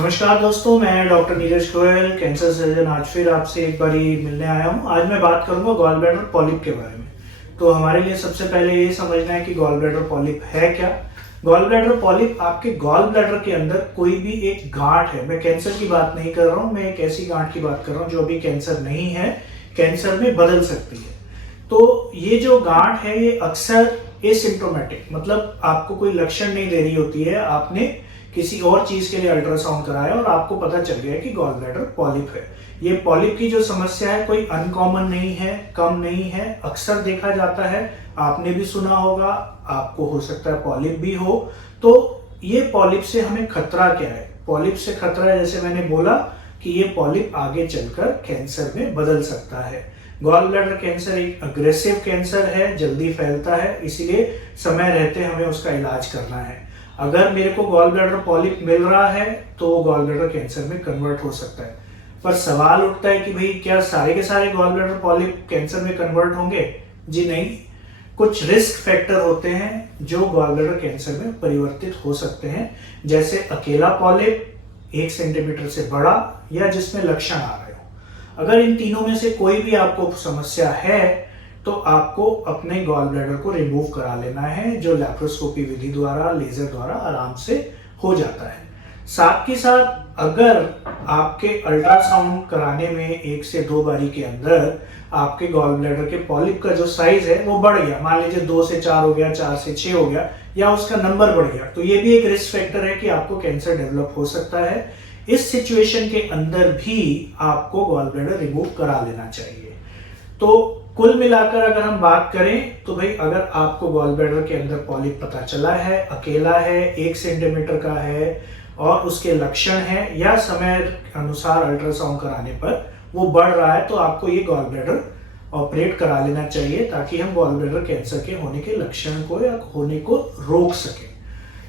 नमस्कार दोस्तों, मैं doctor Neeraj Goyal, cancer surgeon, आज फिर आपसे एक बारी मिलने आया हूँ। आज मैं बात करूँगा गॉल ब्लैडर पॉलिप के बारे में। तो हमारे लिए सबसे पहले ये समझना है कि गॉल ब्लैडर पॉलिप है क्या। गॉल ब्लैडर पॉलिप आपके गॉल ब्लैडर के अंदर कोई भी एक गांठ है। मैं कैंसर की बात नहीं कर रहा हूँ, मैं एक ऐसी गांठ की बात कर रहा हूँ जो अभी कैंसर नहीं है, कैंसर में बदल सकती है। तो ये जो गांठ है ये अक्सर एसिम्प्टोमेटिक, मतलब आपको कोई लक्षण नहीं दे रही होती है। आपने किसी और चीज के लिए अल्ट्रासाउंड कराया और आपको पता चल गया कि गॉल ब्लैडर पॉलिप है। ये पॉलिप की जो समस्या है कोई अनकॉमन नहीं है, कम नहीं है, अक्सर देखा जाता है। आपने भी सुना होगा, आपको हो सकता है पॉलिप भी हो। तो ये पॉलिप से हमें खतरा क्या है? पॉलिप से खतरा है, जैसे मैंने बोला कि ये पॉलिप आगे चलकर कैंसर में बदल सकता है। गॉल ब्लैडर कैंसर एक अग्रेसिव कैंसर है, जल्दी फैलता है, इसीलिए समय रहते हमें उसका इलाज करना है। अगर मेरे को गॉल ब्लैडर पॉलिप मिल रहा है तो वो गॉल ब्लैडर कैंसर में कन्वर्ट हो सकता है। पर सवाल उठता है कि भाई क्या सारे के सारे गॉल ब्लैडर पॉलिप कैंसर में कन्वर्ट होंगे? जी नहीं। कुछ रिस्क फैक्टर होते हैं जो गॉल ब्लैडर कैंसर में परिवर्तित हो सकते हैं, जैसे अकेला पॉलिप, 1 सेंटीमीटर से बड़ा, या जिसमें लक्षण आ रहे हो। अगर इन तीनों में से कोई भी आपको समस्या है तो आपको अपने गॉल ब्लैडर को रिमूव करा लेना है, जो लैप्रोस्कोपी विधि द्वारा, लेजर द्वारा आराम से हो जाता है। साथ ही साथ अगर आपके अल्ट्रासाउंड कराने में 1 से 2 बारी के अंदर आपके गॉल ब्लैडर के पॉलिप का जो साइज है वो बढ़ गया, मान लीजिए 2 से 4 हो गया, 4 से 6 हो गया, या उसका नंबर बढ़ गया, तो ये भी एक रिस्क फैक्टर है कि आपको कैंसर डेवलप हो सकता है। इस सिचुएशन के अंदर भी आपको गॉल ब्लैडर रिमूव करा लेना चाहिए। तो कुल मिलाकर अगर हम बात करें तो भाई, अगर आपको गॉल ब्लैडर के अंदर पॉलिप पता चला है, अकेला है, 1 सेंटीमीटर का है और उसके लक्षण हैं, या समय अनुसार अल्ट्रासाउंड कराने पर वो बढ़ रहा है, तो आपको ये गॉल ब्लैडर ऑपरेट करा लेना चाहिए, ताकि हम गॉल ब्लैडर कैंसर के होने के लक्षण को या होने को रोक सकें।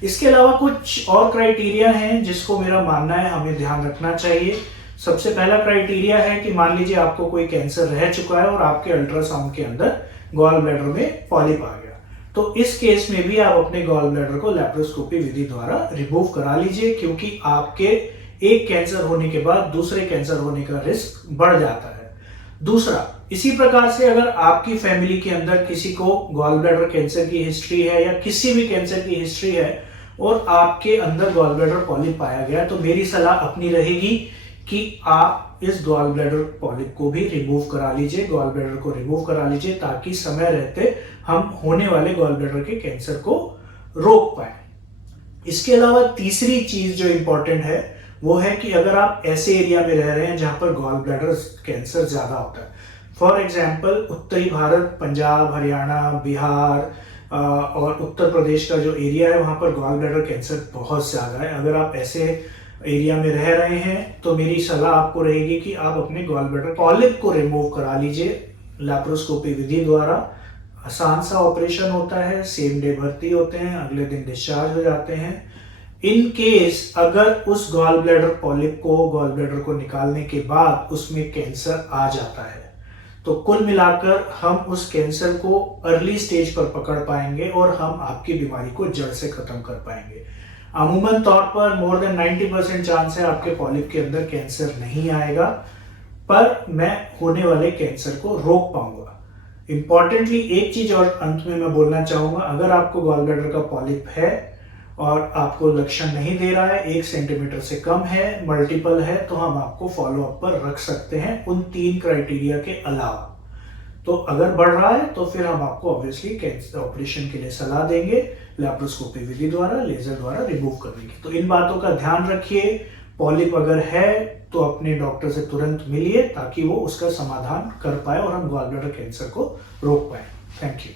इसके अलावा कुछ और क्राइटेरिया हैं जिसको मेरा मानना है हमें ध्यान रखना चाहिए। सबसे पहला क्राइटेरिया है कि मान लीजिए आपको कोई कैंसर रह चुका है और आपके अल्ट्रासाउंड के अंदर गॉल ब्लैडर में पॉलिप आ गया, तो इस केस में भी आप अपने गॉल ब्लैडर को लैप्रोस्कोपी विधि द्वारा रिमूव करा लीजिए, क्योंकि आपके एक कैंसर होने के बाद दूसरे कैंसर होने का रिस्क बढ़ जाता है। दूसरा, इसी प्रकार से अगर आपकी फैमिली के अंदर किसी को गॉल ब्लैडर कैंसर की हिस्ट्री है या किसी भी कैंसर की हिस्ट्री है और आपके अंदर गॉल ब्लैडर पॉलिप पाया गया, तो मेरी सलाह अपनी रहेगी कि आप इस गॉल ब्लैडर पॉलिप को भी रिमूव करा लीजिए, गॉल ब्लैडर को रिमूव करा लीजिए, ताकि समय रहते हम होने वाले गॉल ब्लैडर के कैंसर को रोक पाए। इसके अलावा तीसरी चीज जो इंपॉर्टेंट है वो है कि अगर आप ऐसे एरिया में रह रहे हैं जहां पर गॉल ब्लैडर कैंसर ज्यादा होता है, फॉर एग्जाम्पल उत्तरी भारत, पंजाब, हरियाणा, बिहार और उत्तर प्रदेश का जो एरिया है वहां पर गॉल ब्लैडर कैंसर बहुत ज्यादा है। अगर आप ऐसे एरिया में रह रहे हैं तो मेरी सलाह आपको रहेगी कि आप अपने गॉल ब्लैडर पॉलिप को रिमूव करा लीजिए लैप्रोस्कोपी विधि द्वारा। आसान सा ऑपरेशन होता है, सेम डे भर्ती होते हैं, अगले दिन डिस्चार्ज हो जाते हैं। इन केस अगर उस गॉल ब्लैडर पॉलिप को, गॉल ब्लैडर को निकालने के बाद उसमें कैंसर आ जाता है, तो कुल मिलाकर हम उस कैंसर को अर्ली स्टेज पर पकड़ पाएंगे और हम आपकी बीमारी को जड़ से खत्म कर पाएंगे। अमूमन तौर पर मोर देन 90% चांस है आपके पॉलिप के अंदर कैंसर नहीं आएगा, पर मैं होने वाले कैंसर को रोक पाऊंगा। इंपॉर्टेंटली एक चीज और अंत में मैं बोलना चाहूंगा, अगर आपको गॉल ब्लैडर का पॉलिप है और आपको लक्षण नहीं दे रहा है, 1 सेंटीमीटर से कम है, मल्टीपल है, तो हम आपको फॉलो अप पर रख सकते हैं उन 3 क्राइटेरिया के अलावा। तो अगर बढ़ रहा है तो फिर हम आपको ऑब्वियसली कैंसर ऑपरेशन के लिए सलाह देंगे, लैप्रोस्कोपी विधि द्वारा, लेजर द्वारा रिमूव करने की। तो इन बातों का ध्यान रखिए। पॉलिप अगर है तो अपने डॉक्टर से तुरंत मिलिए, ताकि वो उसका समाधान कर पाए और हम गॉल ब्लैडर कैंसर को रोक पाए। Thank you.